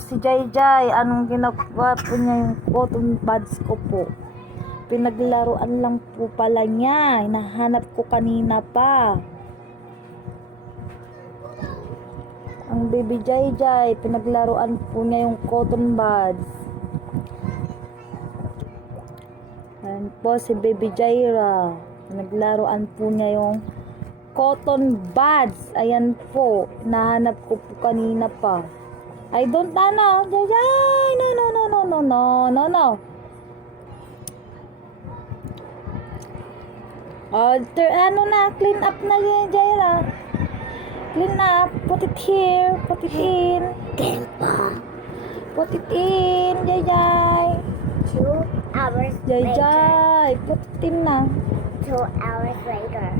si Jai Jai, anong ginagawa po niya yung cotton buds ko po? Pinaglaruan lang po pala niya. Hinahanap ko kanina pa. Ang baby Jai Jai, pinaglaruan po niya yung cotton buds. Ayan po si baby Jaira. Pinaglaruan po niya yung cotton buds. Ayan po. Nahanap ko po kanina pa. I don't ano. No, no, no, no, no, no, no, no. Oh, ter, ano na, clean up na yun, Jaira. Clean up. Put it here. Put it in. Put it in, Jai. Two hours Jai later. Jai. Put it in na. Two hours later.